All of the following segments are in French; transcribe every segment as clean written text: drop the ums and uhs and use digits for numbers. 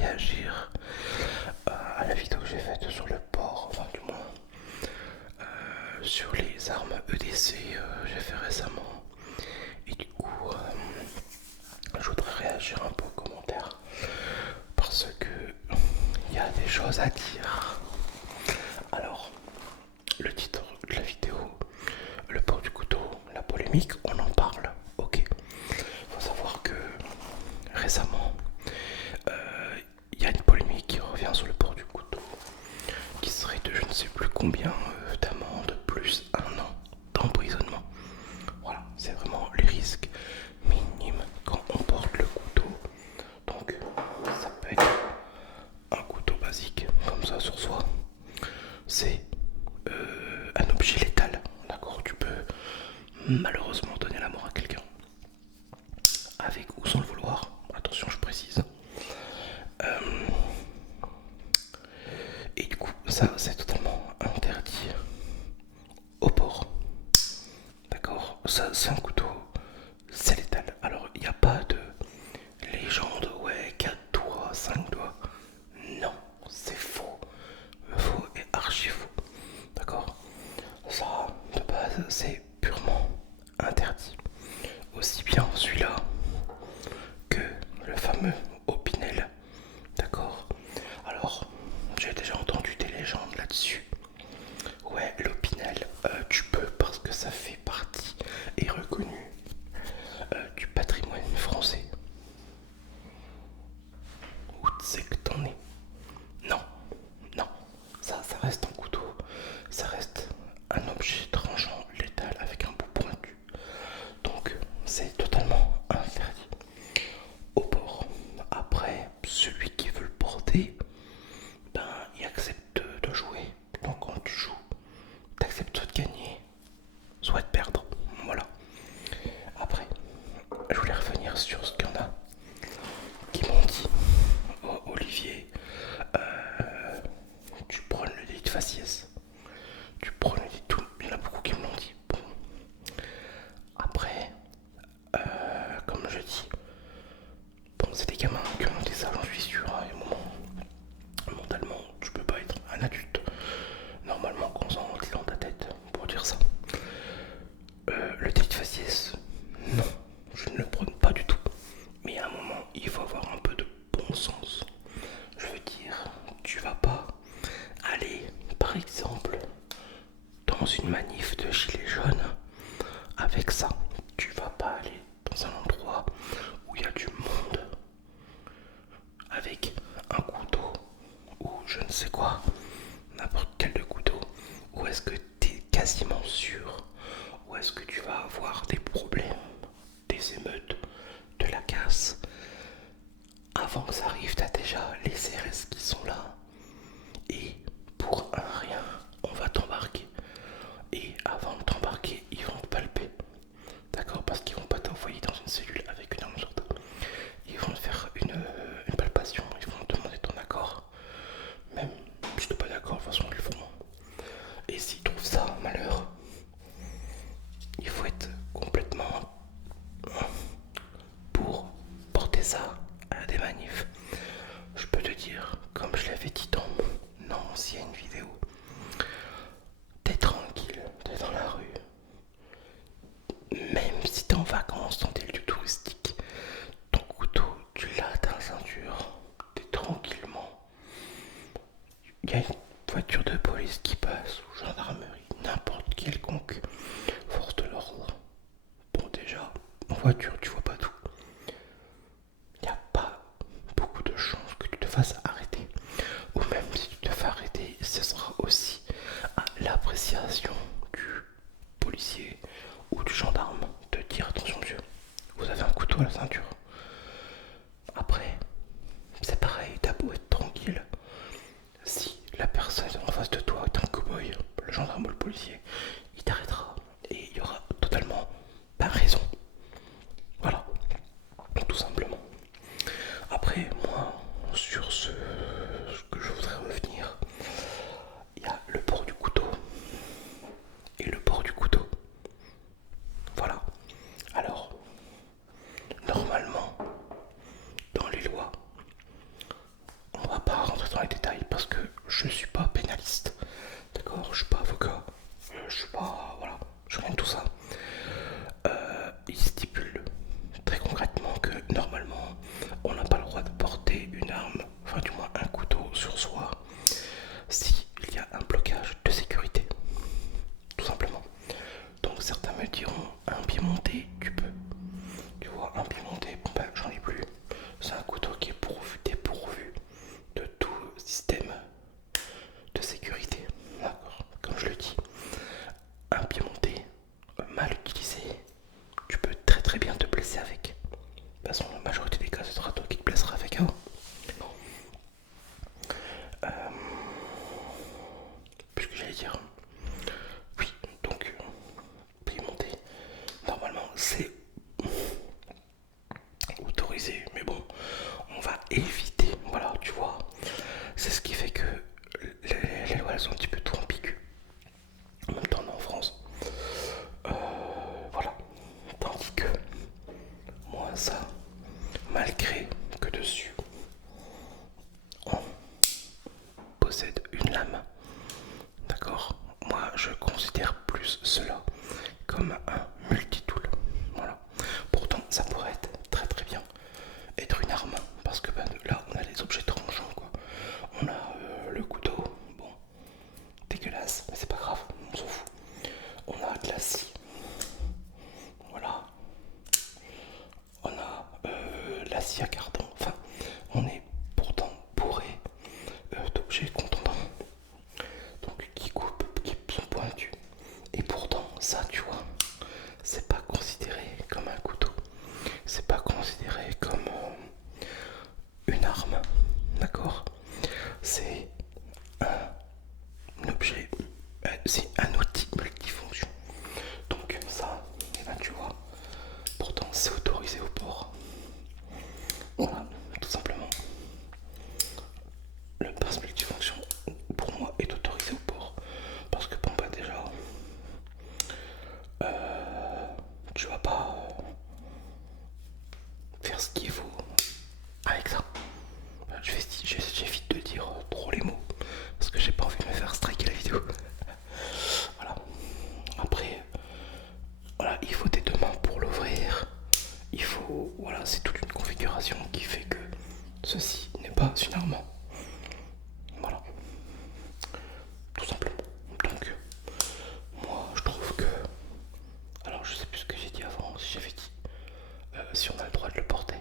réagir à la vidéo que j'ai faite sur le port, enfin du moins sur les armes EDC j'ai fait récemment. Et du coup, je voudrais réagir un peu aux commentaires parce que il y a des choses à dire. Alors, le titre de la vidéo, le port du couteau, la polémique, on en parle. Ok. Faut savoir que récemment, il y a une polémique qui revient sur le port du couteau, qui serait de je ne sais plus combien d'amende plus un an d'emprisonnement. Voilà, c'est vraiment les risques minimes quand on porte le couteau. Donc, ça peut être un couteau basique, comme ça sur soi. C'est un objet létal, d'accord. Tu peux malheureusement donner la mort à quelqu'un, avec ou sans le vouloir, attention je précise. Et du coup, ça c'est totalement interdit au port, d'accord. Ça c'est un couteau, c'est létal. Alors il n'y a pas de légende, ouais, 4 doigts, 5 doigts. Non, c'est faux. Faux et archi faux. D'accord. Ça, de base, c'est purement interdit. Aussi bien celui-là que le fameux Opinel. D'accord. Alors, j'ai déjà entendu des légendes là-dessus. Ouais, l'Opinel, tu peux parce que ça fait partie et reconnu du patrimoine français. Où tu sais que t'en es? Non, non, ça reste un couteau, ça reste un objet tranchant létal avec un bout pointu. Donc c'est totalement interdit au port. Après, celui qui veut le porter, ben il accepte de jouer. Donc quand tu joues, t'acceptes soit de gagner, soit de perdre. Voilà. Après, je voulais revenir sur ce qu'il y en a qui m'ont dit. Oh, Olivier, tu prends le lit de faciès. Tu prends le lit de tout. Il y en a beaucoup qui me l'ont dit. Bon. Après, comme je dis, bon, c'est des gamins qui ont dit ça, j'en suis sûr. Hein, et mentalement, tu peux pas être un adulte. Normalement, qu'on s'en rentre dans ta tête pour dire ça. Le lit de faciès, non, je ne le prône pas du tout. Mais à un moment, il faut avoir un peu de bon sens. Je veux dire, tu vas pas aller, par exemple, dans une manif de gilets jaunes avec ça. Tu vas pas aller dans un endroit où il y a du monde avec un couteau ou je ne sais quoi, n'importe quel de couteau. Ou est-ce que tu es quasiment sûr? Ou est-ce que tu vas avoir des problèmes, des émeutes, de la casse? Avant que ça arrive, t'as déjà les CRS qui sont là. Et pour un rien, on va t'embarquer. Et avant de t'embarquer, ils vont te palper. D'accord? Parce qu'ils vont pas t'envoyer dans une cellule avec une arme sur toi. Ils vont te faire une palpation. Ils vont te demander ton accord. Même si t'es pas d'accord, de toute façon, ils le feront. Et s'ils trouvent ça malheur, il faut être complètement pour porter ça à des manifs. Je peux te dire, comme je l'avais dit dans mon ancienne vidéo, t'es tranquille, t'es dans la rue. Même si t'es en vacances dans des lieux touristiques, ton couteau, tu l'as à ta ceinture, t'es tranquillement. Il y a une voiture de police qui passe, ou gendarmerie, n'importe quelconque force de l'ordre. Bon, déjà, en voiture, tu vois pas tout. Il n'y a pas beaucoup de chances que tu te fasses arrêter. Ou même si tu te fais arrêter, ce sera aussi à l'appréciation du policier ou du gendarme de dire attention monsieur, vous avez un couteau à la ceinture. Après, c'est pareil, t'as beau être tranquille. Si la personne en face de toi est un cow-boy, le gendarme ou le policier, il t'arrêtera et il y aura totalement pas raison. Voilà, tout simplement. Après, moi, sur ce Puisque j'allais dire, oui, donc prix monté, normalement c'est autorisé, mais bon, on va éviter, voilà, tu vois, c'est ce qui fait que les lois elles sont un petit peu trop ambiguës. En même temps, on est en France, voilà, tandis que moi, ça, malgré que dessus, on possède une lame, d'accord? Moi, je considère plus cela comme un multitool, voilà. Pourtant, ça pourrait être très très bien être une arme, parce que ben, là, on a les objets tranchants, quoi. On a le couteau, bon, dégueulasse, mais c'est pas grave, on s'en fout. On a de la scie, voilà. On a la scie à carton, enfin, on est pourtant bourré d'objets contondants, donc qui coupent, qui sont pointus. Et pourtant, ça, tu vois, c'est pas considéré comme un couteau, c'est pas considéré comme une arme, d'accord? C'est un objet, c'est un outil multifonction. Donc ça, eh ben, tu vois, pourtant c'est autorisé au port. Voilà, tout simplement. Le pince multifonction, pour moi, est autorisé au port. Parce que bon, bah déjà, tu vas pas faire ce qu'il faut avec ça. J'évite de dire trop les mots. Parce que j'ai pas envie de me faire striker la vidéo. Voilà. Après, voilà, il faut tes deux mains pour l'ouvrir. Il faut, voilà, c'est toute une configuration qui fait que ceci n'est pas une arme. Voilà, tout simplement. Donc, moi, je trouve que, alors je sais plus ce que j'ai dit avant, si j'avais dit si on a le droit de le porter.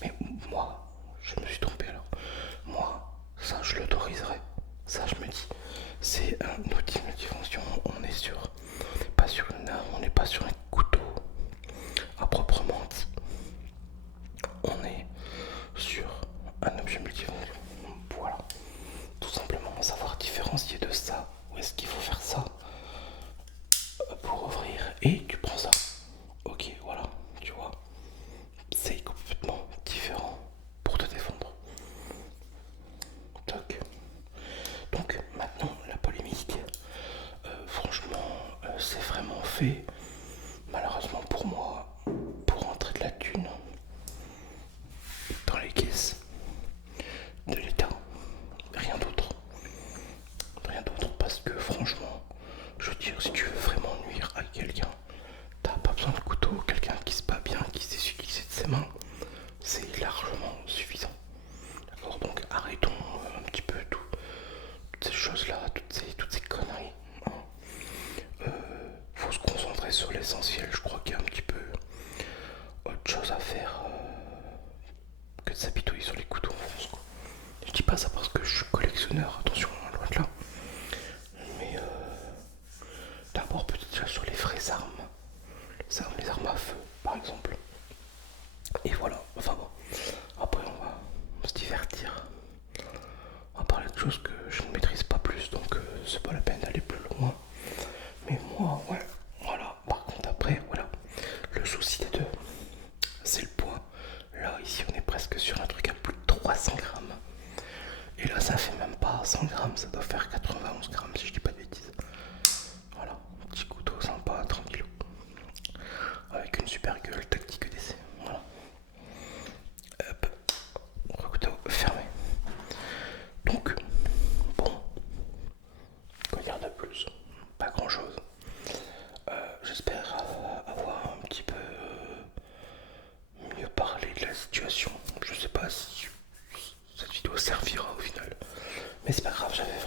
Mais moi, je me suis trompé alors. Moi, ça, je l'autoriserais. Ça, je me dis, c'est un outil multifonction. On est sur, pas sur une arme, on n'est pas sur un couteau à proprement dit. On est sur un objet multifonction. Voilà. Tout simplement savoir différencier de ça. Où est-ce qu'il faut faire ça pour ouvrir? Et tu prends ça. Ok, voilà, tu vois. C'est complètement différent pour te défendre. Toc. Donc maintenant la polémique, franchement, c'est vraiment fait. Malheureusement pour moi, pour rentrer de la thune dans les caisses de l'État. Rien d'autre. Rien d'autre parce que franchement, je veux dire, si tu veux vraiment nuire à quelqu'un, t'as pas besoin de couteau. Quelqu'un qui se bat bien, qui sait s'utiliser de ses mains, c'est largement suffisant. D'accord, donc arrêtons un petit peu toutes ces choses-là, toutes ces conneries. Hein. Faut se concentrer sur l'essentiel. Je crois qu'il y a un petit peu autre chose à faire que de s'apitoyer sur les couteaux en France, quoi. Je dis pas ça parce que je suis collectionneur, attention, loin de là. Mais d'abord peut-être déjà sur les vraies armes. Les armes à feu, par exemple. Et voilà, enfin bon. Après on va se divertir. On va parler de choses que je ne maîtrise pas plus, donc c'est pas la peine d'aller plus loin. Mais moi, ouais, voilà. Par contre après, voilà. Le souci des deux, c'est le poids. Là, ici, on est presque sur un truc à plus de 300 grammes. Et là, ça fait même pas 100 grammes, ça doit faire 91 grammes si je dis pas de bêtises. Voilà, petit couteau sympa, tranquille. Avec une super gueule, tactique d'essai. Voilà. Hop, couteau fermé. Donc, bon, quoi dire de plus? Pas grand chose. J'espère avoir un petit peu mieux parlé de la situation. Je sais pas si cette vidéo servira au final. Mais c'est pas grave, j'avais